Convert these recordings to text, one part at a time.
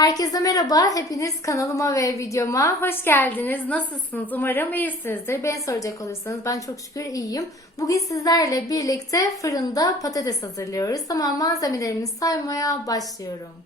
Herkese merhaba. Hepiniz kanalıma ve videoma hoş geldiniz. Nasılsınız? Umarım iyisinizdir. Ben soracak olursanız ben çok şükür iyiyim. Bugün sizlerle birlikte fırında patates hazırlıyoruz. Tamam malzemelerimizi saymaya başlıyorum.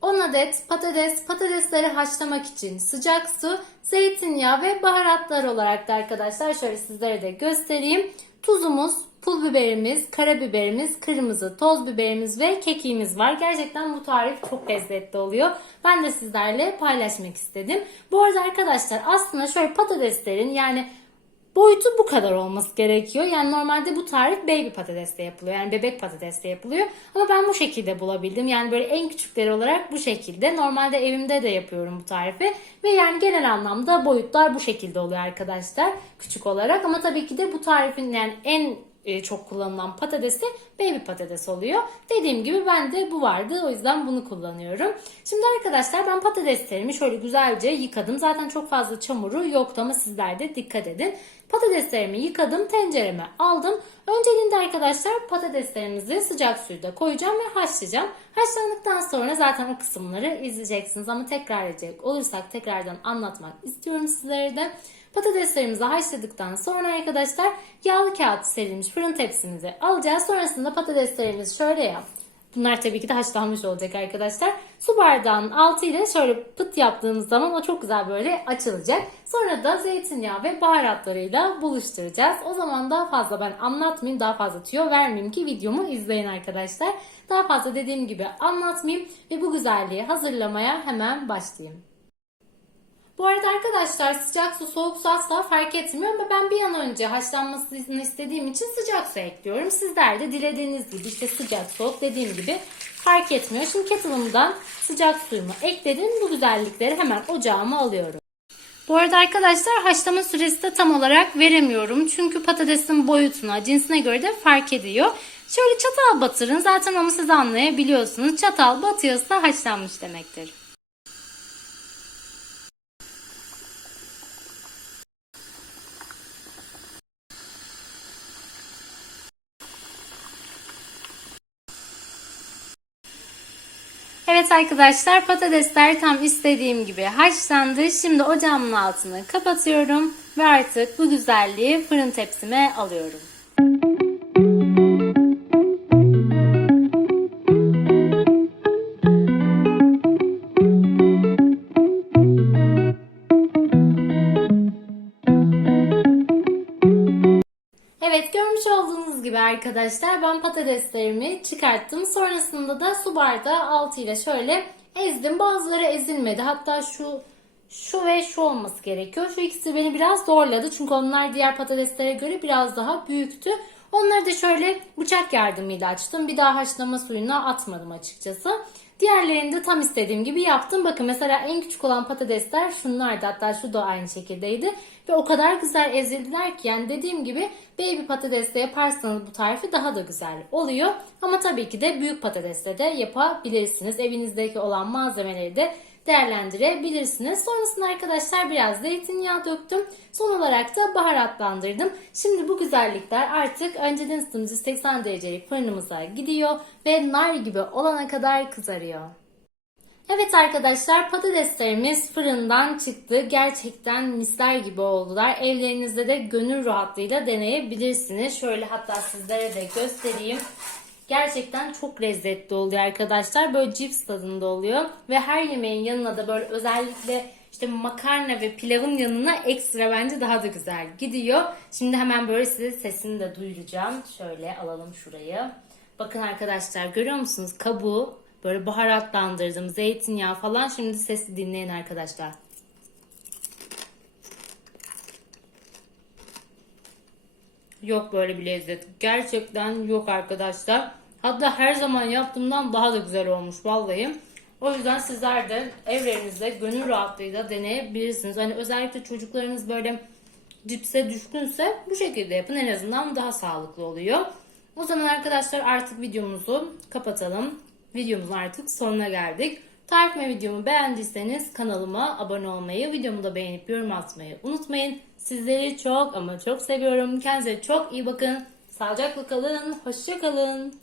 10 adet patates, patatesleri haşlamak için sıcak su, zeytinyağı ve baharatlar olarak da arkadaşlar şöyle sizlere de göstereyim. Tuzumuz, pul biberimiz, karabiberimiz, kırmızı toz biberimiz ve kekiğimiz var. Gerçekten bu tarif çok lezzetli oluyor. Ben de sizlerle paylaşmak istedim. Bu arada arkadaşlar aslında şöyle patateslerin yani boyutu bu kadar olması gerekiyor. Yani normalde bu tarif baby patatesle yapılıyor. Yani bebek patatesle yapılıyor. Ama ben bu şekilde bulabildim. Yani böyle en küçükleri olarak bu şekilde. Normalde evimde de yapıyorum bu tarifi. Ve yani genel anlamda boyutlar bu şekilde oluyor arkadaşlar. Küçük olarak. Ama tabii ki de bu tarifin yani en e, çok kullanılan patatesi baby patates oluyor. Dediğim gibi ben de bu vardı. O yüzden bunu kullanıyorum. Şimdi arkadaşlar ben patateslerimi şöyle güzelce yıkadım. Zaten çok fazla çamuru yoktu ama sizler de dikkat edin. Patateslerimi yıkadım. Tencereme aldım. Önceliğinde arkadaşlar patateslerimizi sıcak suda koyacağım ve haşlayacağım. Haşlandıktan sonra zaten o kısımları izleyeceksiniz. Ama tekrar edecek olursak tekrardan anlatmak istiyorum sizlere de. Patateslerimizi haşladıktan sonra arkadaşlar yağlı kağıt serilmiş fırın tepsimizi alacağız. Sonrasında patateslerimizi şöyle yap. Bunlar tabii ki de haşlanmış olacak arkadaşlar. Su bardağının altı ile şöyle pıt yaptığımız zaman o çok güzel böyle açılacak. Sonra da zeytinyağı ve baharatlarıyla buluşturacağız. O zaman daha fazla ben anlatmayayım, daha fazla tüyo vermeyeyim ki videomu izleyin arkadaşlar. Daha fazla dediğim gibi anlatmayayım ve bu güzelliği hazırlamaya hemen başlayayım. Bu arada arkadaşlar sıcak su soğuk su asla fark etmiyor ama ben bir an önce haşlanmasını istediğim için sıcak su ekliyorum. Sizler de dilediğiniz gibi işte sıcak soğuk dediğim gibi fark etmiyor. Şimdi kettle'ımdan sıcak suyumu ekledim. Bu güzellikleri hemen ocağıma alıyorum. Bu arada arkadaşlar haşlama süresi de tam olarak veremiyorum. Çünkü patatesin boyutuna, cinsine göre de fark ediyor. Şöyle çatal batırın. Zaten onu siz anlayabiliyorsunuz. Çatal batıyorsa haşlanmış demektir. Evet arkadaşlar patatesler tam istediğim gibi haşlandı. Şimdi ocağımın altını kapatıyorum ve artık bu güzelliği fırın tepsime alıyorum. Evet görmüş olduğunuz gibi arkadaşlar ben patateslerimi çıkarttım. Sonrasında da su bardağı altıyla şöyle ezdim. Bazıları ezilmedi. Hatta şu şu ve şu olması gerekiyor. Şu ikisi beni biraz zorladı. Çünkü onlar diğer patateslere göre biraz daha büyüktü. Onları da şöyle bıçak yardımıyla açtım. Bir daha haşlama suyuna atmadım açıkçası. Diğerlerini de tam istediğim gibi yaptım. Bakın mesela en küçük olan patatesler şunlardı. Hatta şu da aynı şekildeydi. Ve o kadar güzel ezildiler ki yani dediğim gibi baby patatesle yaparsanız bu tarifi daha da güzel oluyor. Ama tabii ki de büyük patatesle de yapabilirsiniz. Evinizdeki olan malzemeleri de değerlendirebilirsiniz. Sonrasında arkadaşlar biraz zeytinyağı döktüm. Son olarak da baharatlandırdım. Şimdi bu güzellikler artık önceden ısıtılmış 180 derecelik fırınımıza gidiyor ve nar gibi olana kadar kızarıyor. Evet arkadaşlar patateslerimiz fırından çıktı. Gerçekten misler gibi oldular. Evlerinizde de gönül rahatlığıyla deneyebilirsiniz. Şöyle hatta sizlere de göstereyim. Gerçekten çok lezzetli oluyor arkadaşlar. Böyle cips tadında oluyor. Ve her yemeğin yanına da böyle özellikle işte makarna ve pilavın yanına ekstra bence daha da güzel gidiyor. Şimdi hemen böyle size sesini de duyuracağım. Şöyle alalım şurayı. Bakın arkadaşlar görüyor musunuz? Kabuğu böyle baharatlandırdım. Zeytinyağı falan. Şimdi sesi dinleyin arkadaşlar. Yok böyle bir lezzet. Gerçekten yok arkadaşlar. Hatta her zaman yaptığımdan daha da güzel olmuş vallahi. O yüzden sizler de evlerinizde gönül rahatlığıyla deneyebilirsiniz. Hani özellikle çocuklarınız böyle cipse düşkünse bu şekilde yapın. En azından daha sağlıklı oluyor. O zaman arkadaşlar artık videomuzu kapatalım. Videomuzun artık sonuna geldik. Tarif videomu beğendiyseniz kanalıma abone olmayı, videomu da beğenip yorum atmayı unutmayın. Sizleri çok ama çok seviyorum. Kendinize çok iyi bakın. Sağlıcakla kalın. Hoşça kalın.